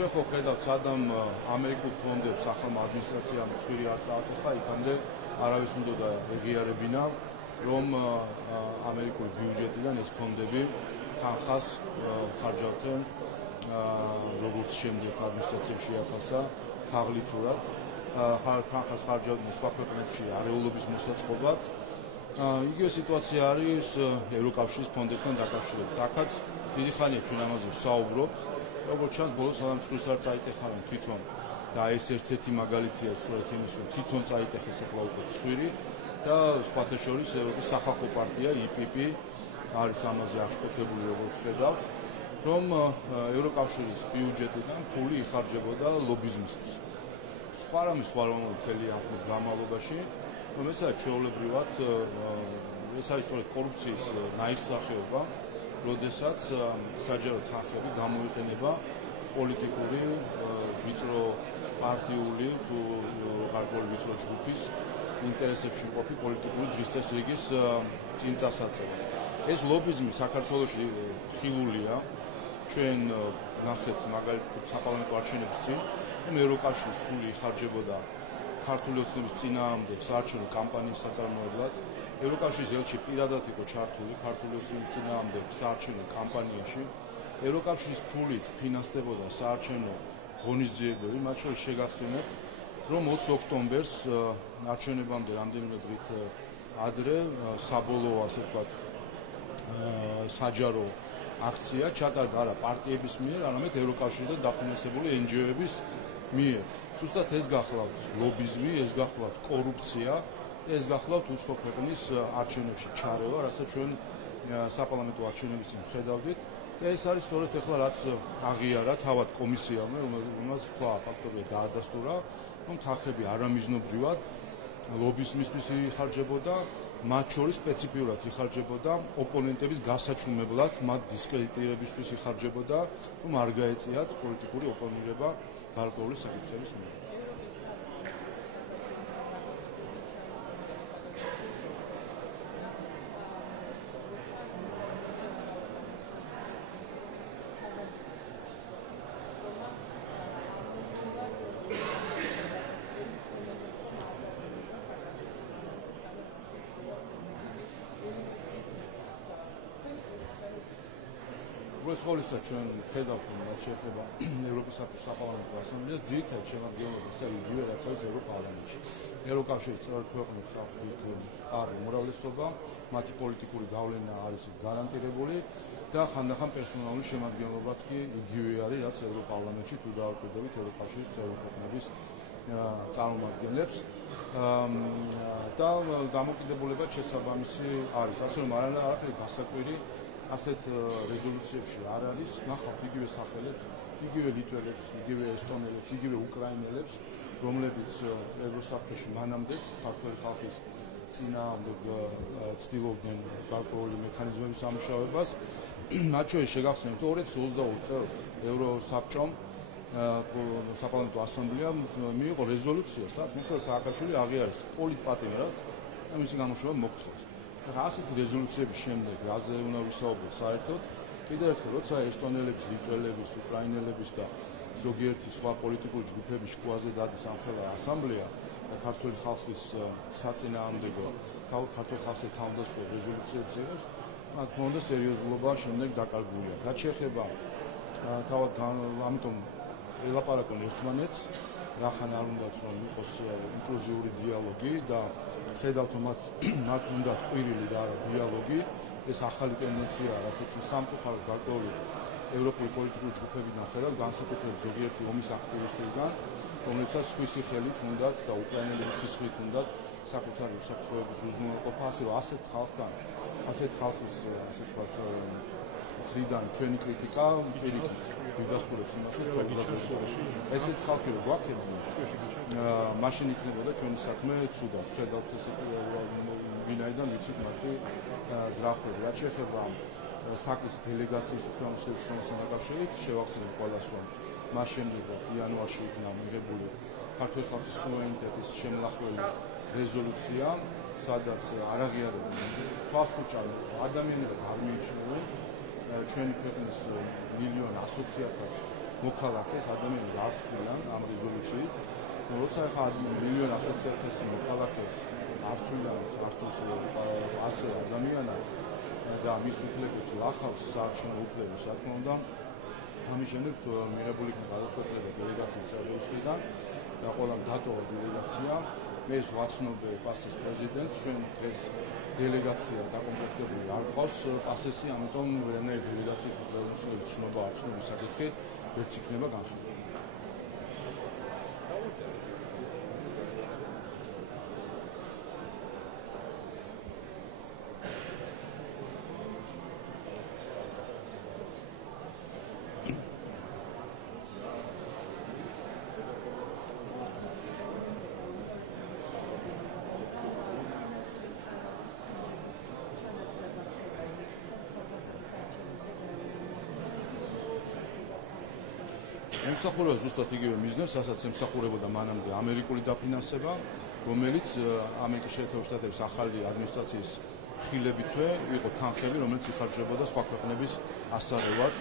ჩვენ ხო ხედავთ სადამ ამერიკულ ფონდებს ახალმა ადმინისტრაციამ ცხვირი არ წააკეთა, იქამდე არავის უნდა ეღიარებინა, რომ ამერიკული ბიუჯეტიდან ეს ფონდები თანხას ხარჯავდნენ როგორც შემდეგ ადმინისტრაციებში აფასა თაღლითურად თანხას ხარჯავდნენ სხვა ქვეყნებში არეულობის მოსაწყობად. იგივე სიტუაცია არის ევროკავშირის ფონდებთან დაკავშირებით. აქაც დიდი ხანია ჩვენ ამაზე ვსაუბრობთ. როგორც ჩანს, ბოლოს სანამ ცხვირს არ წაიკეხავენ თვითონ და ეს ერთ-ერთი მაგალითია სწორედ იმის, რომ თვითონ წაიკეხეს ახლა უკვე ცხვირი და სხვათა შორის ევროპის სახალხო პარტია EPP არის ამაზე აღშფოთებული, როგორც ხედავთ, რომ ევროკავშირის ბიუჯეტიდან ფული იხარჯებოდა ლობიზმისთვის. სხვა რამის მთელი ამ ხნის განმავლობაში, რომ ესაა ჩვეულებრივად ეს არის სწორედ კორუფციის ნაირსახეობა, როდესაც საჯარო თანხები გამოიყენება პოლიტიკური ვიწრო პარტიული თუ გარკვეული ვიწრო ჯგუფის ინტერესებში მყოფი პოლიტიკური დღესდღეობის წინ წასაწევად. ეს ლობიზმი საქართველოში ხილულია. ჩვენ ნახეთ მაგალითად საპარლამენტო არჩევნების წინ, რომ ევროკავშირის ფული იხარჯებოდა ქართული ოცნების წინააღმდეგ საარჩევნო კამპანიის საწარმოებლად. ევროკავშირის ელჩი პირადად იყო ჩართული ქართული ოცნების წინააღმდეგ საარჩევნო კამპანიაში. ევროკავშირის ფულით ფინანსდებოდა საარჩევნო ღონისძიებები, მათ შორის შეგახსენებთ, რომ 20 ოქტომბერს არჩევნებამდე რამდენიმე დღით ადრე საბოლოო, ასე ვთქვათ, საჯარო აქცია ჩატარდა არა პარტიების მიერ, არამედ ევროკავშირიდან დაფინანსებული NGO-ების მიერ. ზუსტად ეს გახლავთ ლობიზმი, ეს გახლავთ კორუფცია, ეს გახლავთ უცხო ქვეყნის არჩევნებში ჩარევა, რასაც ჩვენ საპარლამენტო არჩევნების წინ ხედავდით. და ეს არის სწორედ ახლა რაც აღიარა თავად კომისიამ, რომელსაც თქვა ფაქტორია დაადასტურა, რომ თანხები არამიზნობრივად ლობიზმისთვის იხარჯებოდა, მათ შორის სპეციფიურად იხარჯებოდა ოპონენტების გასაჩუმებლად, მათ დისკრედიტირებისთვის იხარჯებოდა, რომ არ გაეწიათ პოლიტიკური ოპონირება გარკვეული საკითხების მიერ. სკოლისა ჩვენ ხედავთ, რომ რაც შეეხება ევროპის საპარლამენტო ასამბლეას, ძირითადად შემადგენლობა იგივე, რაც არის ევროპარლამენტში. ევროკავშირის წევრ ქვეყნებს აქვთ არ უმრავლესობა, მათი პოლიტიკური გავლენა არის გარანტირებული და ხანდახან პერსონალური შემადგენლობაც კი იგივე არის, რაც ევროპარლამენტში თუ დავაკვირდებით ევროკავშირის წევრ ქვეყნების წარმომადგენლებს და დამოკიდებულებაც შესაბამისი არის. ასე რომ არაფერი გასაკვირი ასეთ რეზოლუციებში არ არის, ნახავთ იგივე სახელებს, იგივე ლიტველებს, იგივე ესტონელებს, იგივე უკრაინელებს, რომლებიც ევროსაბჭოში მანამდეც ქართული ხალხის წინააღმდეგ ცდილობდნენ გარკვეული მექანიზმების ამუშავებას. მათ შორის შეგახსენებთ 2022 წელს ევროსაბჭომ საპარლამენტო ასამბლეამ მიიღო რეზოლუცია, სადაც მიხეილ სააკაშვილი აღიარეს პოლიტპატიმრად და მისი გამოშვება მოგთხოვს. ასეთი რეზოლუციების შემდეგ რაზე უნდა ვისაუბროთ საერთოდ? კიდევ ერთხელ, როცა ესტონელების, ლიტველების, უკრაინელების და ზოგიერთი სხვა პოლიტიკური ჯგუფების შუაზე დადის ამხელა ასამბლეა და ქართული ხალხის საწინააღმდეგო ქართულ ხალხს თავდასხმის რეზოლუციებს იღებს, მათ უნდა სერიოზულობა შემდეგ დაკარგულია. რაც შეეხება თავად ამიტომ ელაპარაკონ ერთმანეთს, რახან არ უნდათ რომ იყოს ინკლუზიური დიალოგი და ხედავთ რომ მათ უნდა ყვირილი და არა დიალოგი. ეს ახალი ტენდენცია, რასაც ჩვენ სამწუხაროდ გარკვეული ევროპული პოლიტიკური ჯგუფებიდან ხედავთ, განსაკუთრებით ზოგიერთი ომის აქტივისტებიდან, რომლებსაც სხვისი ხელით უნდათ და უკრაინელების სისხლით უნდათ საკუთარი უსაფრთხოების უზრუნველყოფა, ასე რომ ასეთ ხალხთან, ასეთ ხალხის, ასე ვთქვათ, მხრიდან ჩვენი კრიტიკა ვიდასტურებს იმას, რომ ესეთ ხალხი რო გვაქვს, მაშინ იქნებოდა ჩვენი საქმე ცუდად. ხედავთ ესეთი ვინაიდან ვიცით მათი ზრახვები. რაც შეეხება საკის დელეგაციის უფროსების ხმასთან დაკავშირებით, შევახსენებ ყველას, რომ მას შემდეგაც იანვარში იქნა მიღებული ქართული ხალხის სუვერენიტეტის შემლახველი რეზოლუცია, სადაც არ აღიარებენ თვალსაჩინო ადამიანები არ მიიჩნევენ ჩვენი ქვეყნის 1,100,000 მოქალაქეს ადამიანები არ თვლიან ამ რეზოლუციით. როცა ხა 1,100,000 მოქალაქეს არ თვლიან საქართველოს ასე ადამიანად და მის უფლებებს ლახავს საარჩევნო უფლებას, რა თქმა უნდა, ამის შემდეგ მიღებული გადაწყვეტილება დელეგაციის წევრებისგან და ყველა დატოვა დელეგაცია. მე ვაცნობ პასეს პრეზიდენტს, ჩვენ დღეს დელეგაცია დაკომპლექტებული არ ყავს პასესი, ამიტომ ვერანაირი დელეგაციის უფლებების ცნობა არ ცნობის საკითხი ვერც იქნება განხილული. ემსახურება ზუსტად იგივე მიზნებს, რასაც ემსახურებოდა მანამდე ამერიკული დაფინანსება, რომელიც ამერიკის შეერთებული შტატების ახალი ადმინისტრაციის ხილებითვე იყო თანხები, რომელიც იხარჯებოდა სხვა ქვეყნების ასარევად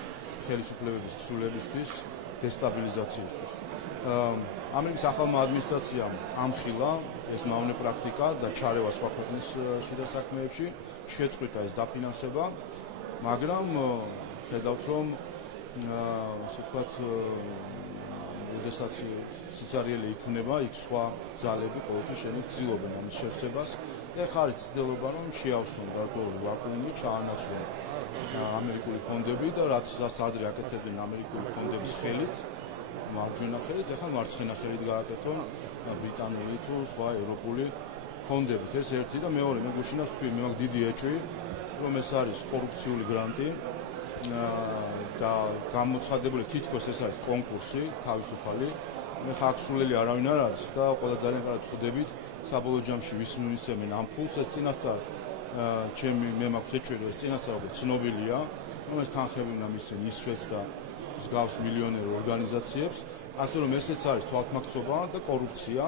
ხელისუფლებების ცვლილებისთვის, დესტაბილიზაციისთვის. ამერიკის ახალმა ადმინისტრაციამ ამხილა ეს მავნე პრაქტიკა და ჩარევა სხვა ქვეყნის შიდა საქმეებში, შეწყვიტა ეს დაფინანსება, მაგრამ ხედავთ რომ ასე ვთქვათ, როდესაც სიცარიელი იქნება, იქ სხვა ძალები ყოველთვის შენის ცდილობენ ამის შევსებას. ეხლა არის ცდილობა, რომ შეავსონ გარკვეული ვაკუუმი, ჩაანაცვლონ ამერიკული ფონდები და რაც ადრე აკეთებდნენ ამერიკული ფონდების ხელით, მარჯვენა ხელით, ეხლა მარცხენა ხელით გააკეთონ ბრიტანული თუ სხვა ევროპული ფონდებით. ეს ერთი და მეორე, მე გუშინაც ვთქვი, მე მაქვს დიდი ეჭვი, რომ ეს არის კორუფციული გრანტი. და გამოცხადებული თითქოს ეს არის კონკურსი თავისუფალი. მე ხა აქ სულელი არავინ არ არის და ყველა ძალიან კარგად ხვდებით საბოლოო ჯამში ვის მისცემენ ამ ფულს. ეს წინასწარ მე მაქვს ეჭვი, რომ ეს წინასწარ უკვე ცნობილია, რომ ეს თანხები უნდა მისცენ ისვეთს და მსგავს მილიონერ ორგანიზაციებს, ასე რომ ესეც არის თვალთმაქცობა და კორუფცია,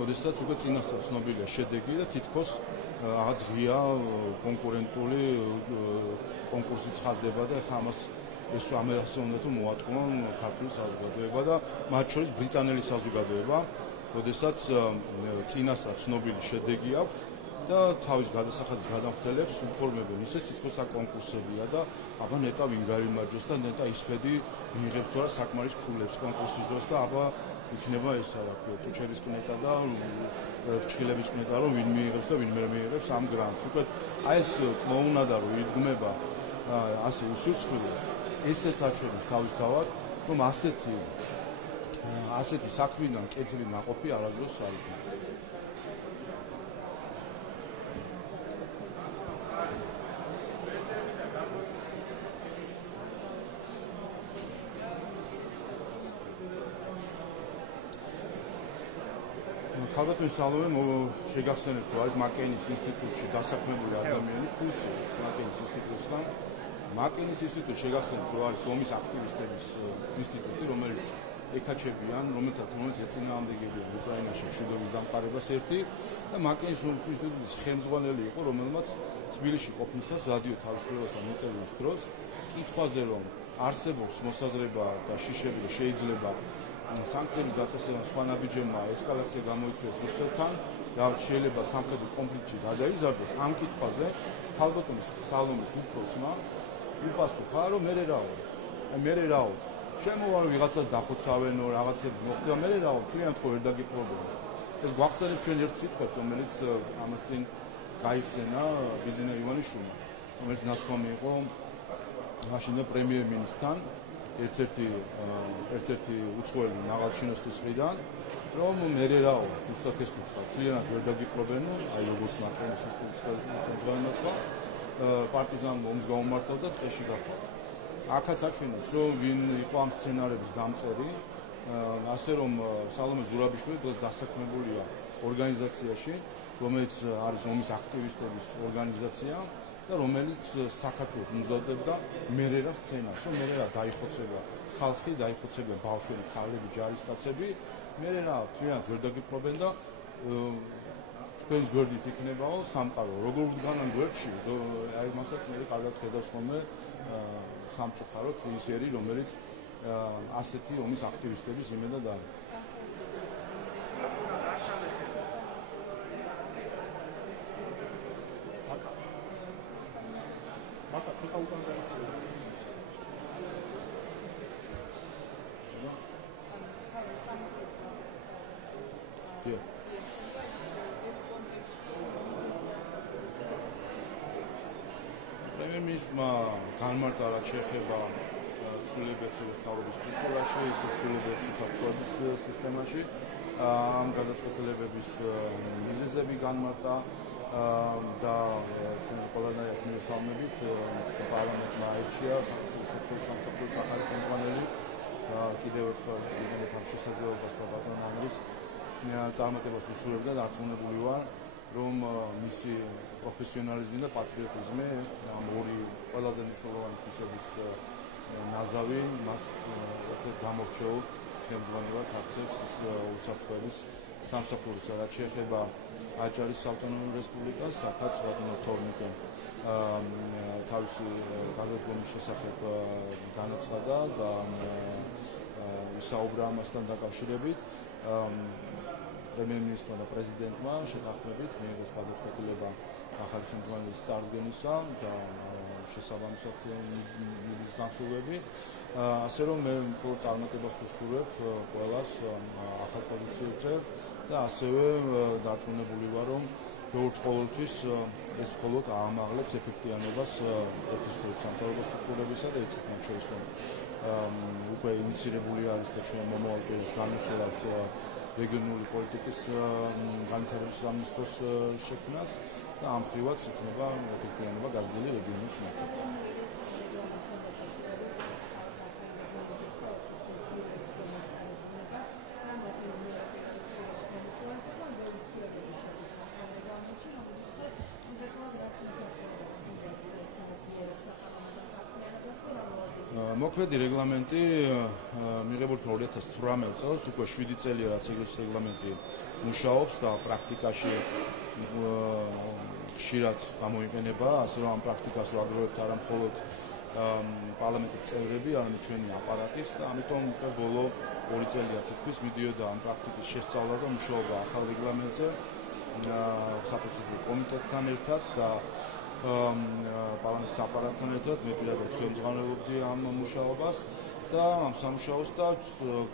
როდესაც უკვე წინასწარ ცნობილია შედეგი და თითქოს რაღაც ღია კონკურენტული კონკურსი ცხადდება და ხა ამას ეს ამერასე უნდა თუ მოატყუონ ქართული საზოგადოება და მათ შორის ბრიტანელი საზოგადოება, როდესაც წინასწარ ცნობილი შედეგი აქვს და თავის გადასახადის გადამხდელებს ინფორმებენ ისე თითქოს აქ კონკურსებია და აბა ნეტა ვინ გაიმარჯვეს და ნეტა ისფედი მიიღებს თუ არა საკმარის ფულებს კონკურსის დროს და აბა იქნება ეს რა ქვია ტუჩების კნეტა და ფრჩხილების კნეტა რომ ვინ მიიღებს და ვინ ვერ მიიღებს ამ გრანტს. უკვე აი ეს მოუნადა რომ იდგმება ასე უსიცხვილი, ესეც აჩვენის თავისთავად, რომ ასეთი საქმიდან კეთილი ნაყოფი არასდროს არ იქნება. ხალხის სალომე შეგახსენებთ, რომ არის მაკეინის ინსტიტუტში დასაქმებული ადამიანი ფულსი მაკეინის ინსტიტუტისგან. მაკეინის ინსტიტუტი შეგახსენებთ, რომ არის ომის აქტივისტების ინსტიტუტი, რომელიც ეკაჩებიან, რომელიც ეწინააღმდეგებიან უკრაინაში მშვიდობის დამყარებას ერთი და მაკეინის ინსტიტუტის ხელმძღვანელი იყო, რომელმაც თბილისში ყოფნისას რადიო თავისუფლებასთან ინტერვიუს დროს კითხვაზე, რომ არსებობს მოსაზრება და შიშები შეიძლება სანქციების დაწესებამ სხვა ნაბიჯებმა ესკალაცია გამოიწვიოს რუსეთთან და შეიძლება სამხედრო კონფლიქტში გადაიზარდოს. ამ კითხვაზე ქალბატონის სალომის უფროსმა უპასუხა, რომ მე რაო შემოვარ ვიღაცას დახოცავენო, რაღაცები მოხდა, მე რაო თლიანად ხო ვერ დაგიპყრობენ. ეს გვახსენებს ჩვენ ერთ სიტყვას, რომელიც ამას წინ გაიხსენა ბიძინა ივანიშვილმა, რომელიც ნათქვამი იყო მაშინ და პრემიერ-მინისტრთან ერთ-ერთი უცხოელი ნაღალჩინოსთვის მხრიდან, რომ მე რაო ზუსტად ეს უცხო თლიანად ვერ დაგიპყრობენო, აი როგორც მაკეინის ინსტიტუტის ხელმძღვანელმა თქვა, პარტიზან ომს გაუმართავ და ტყეში გახვალ. აქაც აჩვენებს, რომ ვინ იყო ამ სცენარების დამწერი, ასე რომ სალომე ზურაბიშვილი დღეს დასაქმებულია ორგანიზაციაში, რომელიც არის ომის აქტივისტების ორგანიზაცია და რომელიც საქართველოს მზადდება მერერა სცენარს, რომ მერერა დაიხოცება ხალხი, დაიხოცება ბავშვები, ქალები, ჯარისკაცები, მერერა თლიანად ვერ დაგიპყრობენ და თქვენს გვერდით იქნებაო სამყარო. როგორ ვდგანან გვერდში, აი მასაც მე კარგად ხედავს ხოლმე სამწუხაროდ ის ერი, რომელიც ასეთი ომის აქტივისტების იმედა და პრემიერ-მინისტრმა განმარტა რაც შეეხება ცვლილებებს მთავრობის სტრუქტურაში, ისე ცვლილებებს უსაფრთხოების სისტემაში, ამ გადაწყვეტილებების მიზეზები განმარტა და ჩვენ ყველანაირად მივესალმებით პარლამენტმა აირჩია სამსახურის ახალი ხელმძღვანელი კიდევ ერთხელ ამ შესაძლებლობას და ბატონ ანგლის წარმატებას ვისურვებ და დარწმუნებული ვარ რომ მისი პროფესიონალიზმი და პატრიოტიზმი ამ ორი ყველაზე მნიშვნელოვანი თვისების ნაზავი მას გამორჩეულ ხელმძღვანელად აქცევს უსაფრთხოების სამსახურის. რაც შეეხება აჭარის ავტონომიურ რესპუბლიკას, აქაც ბატონო თორნიკემ თავისი გადადგომის შესახებ განაცხადა და ისაუბრა ამასთან დაკავშირებით. პრემიერ-მინისტრმა და პრეზიდენტმა შეთანხმებით მიიღეს გადაწყვეტილება ახალი ხელმძღვანელის წარდგენისა და შესაბამისად მიდის განხილვები. ასე რომ მე წარმატებას ვუსურვებ ყველას ახალ პოზიციებზე და ასევე დარწმუნებული ვარ რომ როგორც ყოველთვის ეს მხოლოდ აამაღლებს ეფექტიანობას ეთნიკურ სამთავრობო სტრუქტურებისა და იცით მათ შორის რომ უკვე ინიცირებული არის და ჩვენ მომავალ წელს განვიხილავთ რეგიონული პოლიტიკის განვითარების სამინისტროს შექმნას და ამ მხრივაც იქნება ეფექტიანობა გაზრდილი რეგიონის მიმართ. მოქმედი რეგლამენტი მიღებული 2018 წელს უკვე 7 წელია რაც ეგრეთ რეგლამენტი მუშაობს და პრაქტიკაში ხშირად გამოიყენება, ასე რომ ამ პრაქტიკას ვაგროვებთ არა მხოლოდ პარლამენტის წევრები, არამედ ჩვენი აპარატიც და ამიტომ უკვე ბოლო 2 წელია თითქმის მიდიოდა ამ პრაქტიკის შესწავლა და მუშაობა ახალ რეგლამენტზე საპროცედურო კომიტეტთან ერთად და პარლამენტის აპარატთან ერთად მე პირადად ხელმძღვანელობდი ამ მუშაობას და ამ სამუშაოს და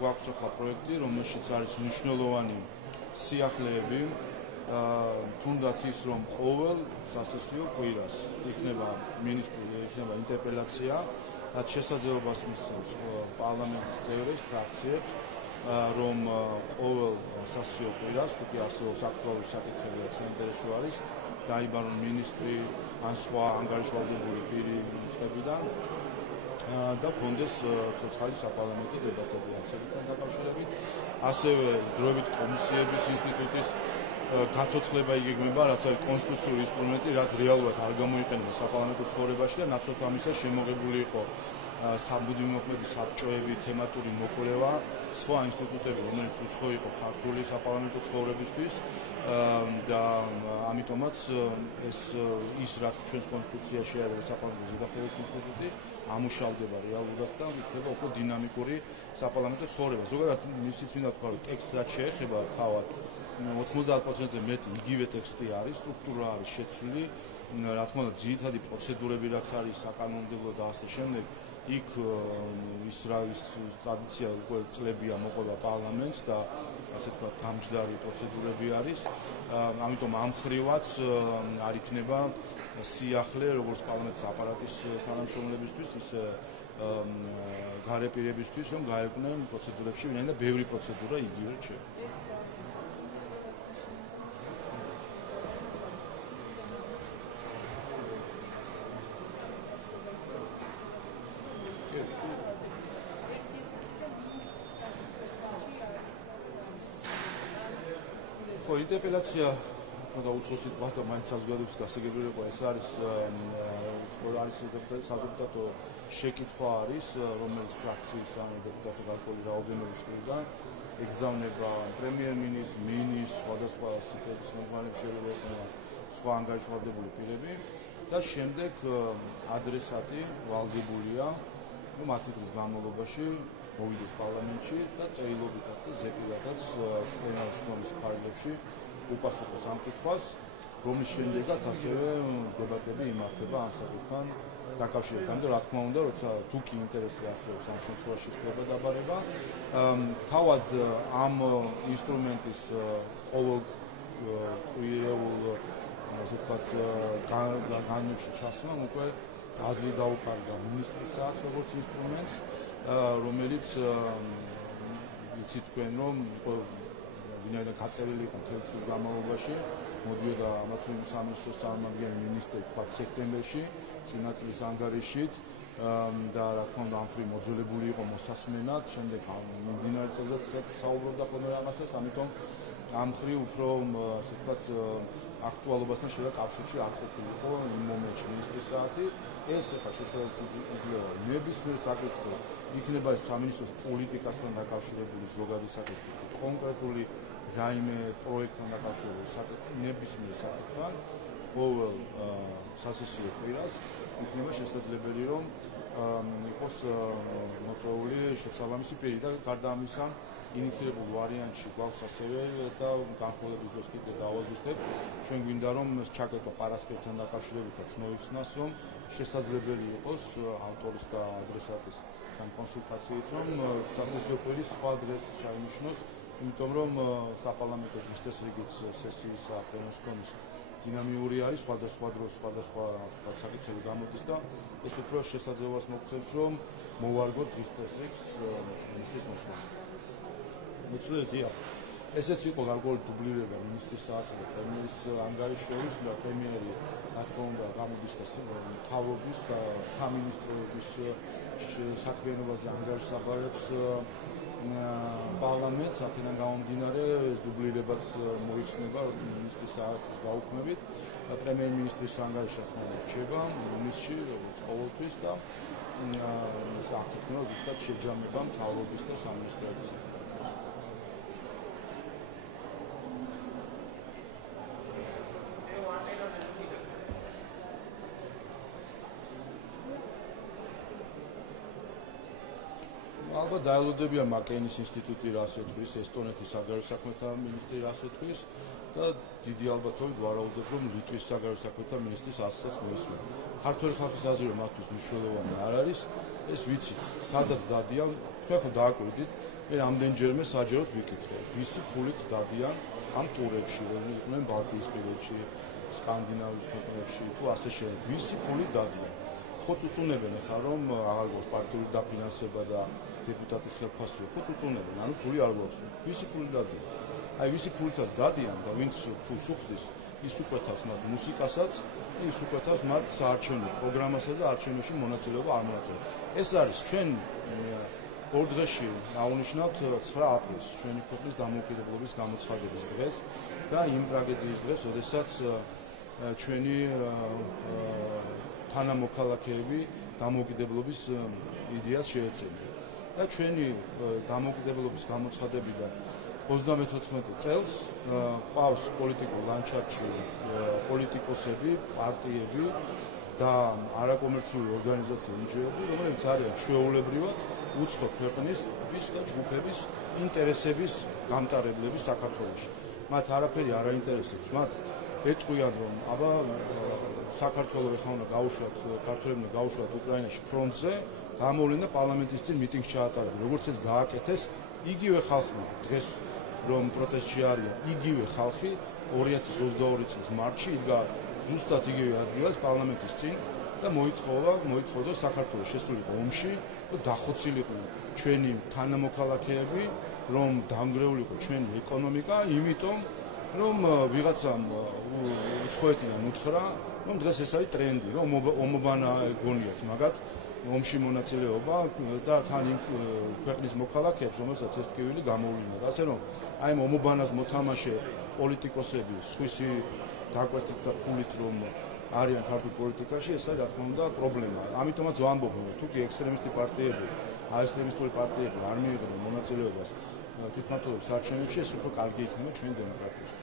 გვაქვს ახლა პროექტი, რომელშიც არის მნიშვნელოვანი სიახლეები, თუნდაც ის რომ ყოველ სასესიო კვირას იქნება მინისტრი, იქნება ინტერპელაცია, რაც შესაძლებლობას მისცემს პარლამენტის წევრებს, ფრაქციებს, რომ ყოველ სასესიო კვირას, თუკი არსებობს აქტუალური საკითხები, რაც საინტერესო არის, დაიბარონ მინისტრი ან სხვა ანგარიშვალდებული პირი ministrებიდან და კონდეს ცოცხალი საპარლამენტო დებატები აქციებთან დაკავშირებით. ასევე დროებით კომისიების ინსტიტუტის გაცოცხლება იგეგმება, რაც არის კონსტიტუციური ინსტრუმენტი, რაც რეალურად არ გამოიყენება საპარლამენტო ცხოვრებაში და ნაცვლად ამისა შემოღებული იყო საბუდიმოქმედი საბჭოები, თემატური მოკვლევა, სხვა ინსტიტუტები, რომელიც უცხო იყო ქართული საპარლამენტო ცხოვრებისთვის და ამიტომაც ის რაც ჩვენს კონსტიტუციაში არის საპარლამენტო ზედაპირების ინსტიტუტი ამუშავდება რეალურად და იქნება უფრო დინამიკური საპარლამენტო ცხოვრება. ზოგადად ისიც მინდა თქვა, რომ ტექსტს რაც შეეხება თავად 90%-ზე მეტი იგივე ტექსტი არის, სტრუქტურა არის შეცვლილი, რა თქმა უნდა, ძირითადი პროცედურები რაც არის საკანონმდებლო და ასე შემდეგ, იქ ის ტრადიცია უკვე წლებია მოყვება პარლამენტს და ასე ვთქვათ, გამჯდარი პროცედურები არის. ამიტომ ამ ხრივაც არ იქნება სიახლე როგორც პარლამენტის აპარატის თანამშრომლებისთვის, ისე გარე პირებისთვის, რომ გაერკვნენ პროცედურებში, ვინაიდან ბევრი პროცედურა იგივე რჩება. ინტერპელაცია და უცხოური პარტია მაინც საზოგადოების გასაგებია ეს არის სადეპუტატო შეკითხვა არის, რომელიც ფრაქციის ან დეპუტატთა გარკვეული რაოდენობის მხრიდან ეგზავნება პრემიერ-მინისტრს, სხვადასხვა სიტუაციის მომხმარებლებს შეიძლება სხვა ანგარიშვალდებული პირები და შემდეგ ადრესატი ვალდებულია მათი დღის განმავლობაში მოვიდეს პარლამენტში და წერილობითაც და ზეპირადაც პლენარის ხმობის ფარგლებში უპასუხოს ამ კითხვას, რომლის შემდეგაც ასევე დებატები იმართება ამ საკითხთან დაკავშირებით. ამიტომ რა თქმა უნდა, როცა თუ კი ინტერესი ასრულებს ამ შემთხვევაში ხდება დაბარება, თავად ამ ინსტრუმენტის ყოველკვირეულ ასე ვთქვათ განმეორში ჩასვლამ უკვე აზრი დაუკარგა მინისტრისაც როგორც ინსტრუმენტს, რომელიც იცით თქვენ რომ ვინაიდან გაწერილი იყო მთელი წლის განმავლობაში, მოდიოდა ამა თუ იმ სამინისტროს წარმომადგენელი მინისტრი თქვათ სექტემბერში, წინა წლის ანგარიშით და რა თქმა უნდა ამ თვით მოძველებული იყო მოსასმენად, შემდეგ მიმდინარე წელსაც საუბრობდა ხოლმე რაღაცას, ამიტომ ამ ხრივ უფრო ასე ვთქვათ აქტუალობასთან შეიძლება კავშირში არ ყოფილიყო იმ მომენტში მინისტრის საათი. ეს ახლა შესაძლოა იძლევა ნებისმიერ საკითხზე, იქნება ეს სამინისტროს პოლიტიკასთან დაკავშირებული ზოგადი საკითხი, კონკრეტული რაიმე პროექტთან დაკავშირებული საკითხი, ნებისმიერ საკითხთან ყოველ სასესიო კვირას იქნება შესაძლებელი რომ იყოს მოწვეული შესაბამისი პირი და გარდა ამისა ინიციირებულ ვარიანტში გვაქვს ასევე და განხილვის დროს კიდე დავაზუსტებ, ჩვენ გვინდა რომ ჩაკეტვა პარასკევთან დაკავშირებითაც მოიხსნას, რომ შესაძლებელი იყოს ავტორის და ადრესატის კონსულტაციით, რომ სასესიო კვირის სხვა დღეს ჩაინიშნოს, იმიტომ რომ საპარლამენტო დღის რიგით სესიისა პლენარის ხმობის დინამიური არის, სხვადასხვა დროს სხვადასხვა საკითხები გამოდის და ეს უფრო შესაძლებლობას მოგცემს, რომ მოვარგოთ დღის წესრიგს მინისტრის მოსვლით. მოწვევია. ესეც იყო გარკვეული დუბლირება მინისტრის საათზე და პრემიერის ანგარიშის შორის და პრემიერი რა თქმა უნდა გამოდის და მთავრობის და სამინისტროების საქმიანობაზე ანგარიშს აბარებს პარლამენტს, აქედან გამომდინარე ეს დუბლირებას მოიხსნება მინისტრის საათის გაუქმებით და პრემიერ-მინისტრის ანგარიში რჩება ივნისში, როგორც ყოველთვის და აქ იქნება ზუსტად შეჯამება მთავრობის და სამინისტროების. ალბათ დაელოდებია მაკეინის ინსტიტუტი რას ეთქვის, ესტონეთის საგარეო საქმეთა მინისტრი რას ეთქვის და დიდი ალბათობით ვარაუდებ, რომ ლიტვის საგარეო საქმეთა მინისტრის ასეც მოისმენთ. ქართველი ხალხის აზრი რომ მათთვის მნიშვნელოვანი არ არის, ეს ვიცით, სადაც დადიან, თქვენ ხო დააკვირდით, მე რამდენჯერმე საჯაროდ ვიკითხე, ვისი ფულით დადიან ამ ტურებში, რომ იყვნენ ბალტიისპირეთში, სკანდინავიის ქვეყნებში, თუ ასე შემდეგ, ვისი ფულით დადიან. ხო წუწუნებენ ახლა რომ აღარ გვაქვს პარტიული დაფინანსება და დეპუტატის ხელფასია, ხო წუწუნებენ, ანუ ფული არ გვაქვს. ვისი ფული დადიან? აი ვისი ფულითაც დადიან და ვინც ფულს უხდის, ის უყვეთავს მათ მუსიკასაც, ის უყვეთავს მათ საარჩევნო პროგრამასა და არჩევნებში მონაწილეობა არ მონაწილეობა. ეს არის ჩვენ ორ დღეში აღნიშნავთ 9 აპრილს, ჩვენი ქვეყნის დამოუკიდებლობის გამოცხადების დღეს და იმ ტრაგედიის დღეს, როდესაც ჩვენი თანამოქალაქეები დამოუკიდებლობის იდეას შეეცედნენ. და ჩვენი დამოუკიდებლობის გამოცხადებიდან 34 წელს ყავს პოლიტიკურ ლანდშაფტში პოლიტიკოსები, პარტიები და არაკომერციული ორგანიზაციები, NGO-ები, რომლებიც არიან ჩვეულებრივად უცხო ქვეყნის და ჯგუფების ინტერესების გამტარებლები საქართველოში. მათ არაფერი არ აინტერესებს, მათ ეტყვიან რომ აბა საქართველოს ეხლა უნდა გაუშვათ, ქართველებმა გაუშვათ უკრაინაში ფრონტზე, გამოვლენ და პარლამენტის წინ მიტინგს ჩაატარებენ. როგორც ეს გააკეთეს, იგივე ხალხმა დღეს რომ პროტესტში არიან, იგივე ხალხი 2022 წლის მარტში იდგა ზუსტად იგივე ადგილას პარლამენტის წინ და მოითხოვდა საქართველოს შესულიყო ომში და დახოცილიყო ჩვენი თანამოქალაქეები, რომ დამგრეულიყო ჩვენი ეკონომიკა, იმიტომ რომ ვიღაცამ უცხოეთიდან უთხრა, რომ დღეს ეს არის ტრენდი, რომ ომობანა გონიათ მაგათ ომში მონაწილეობა და თან იმ ქვეყნის მოქალაქეებს, რომელსაც ეს ტკივილი გამოვლინათ. ასე რომ აი ამ ომობანას მოთამაშე პოლიტიკოსები სხვისი დაკვეთით და ფულით რომ არიან ქართულ პოლიტიკაში, ეს არის რა თქმა უნდა პრობლემა. ამიტომაც ვამბობ, თუ კი ექსტრემისტი პარტიები, აესტრემისტული პარტიები არ მიიღებენ მონაწილეობას თვითმმართველობის არჩევნებში, ეს უფრო კარგი იქნება ჩვენი დემოკრატიის.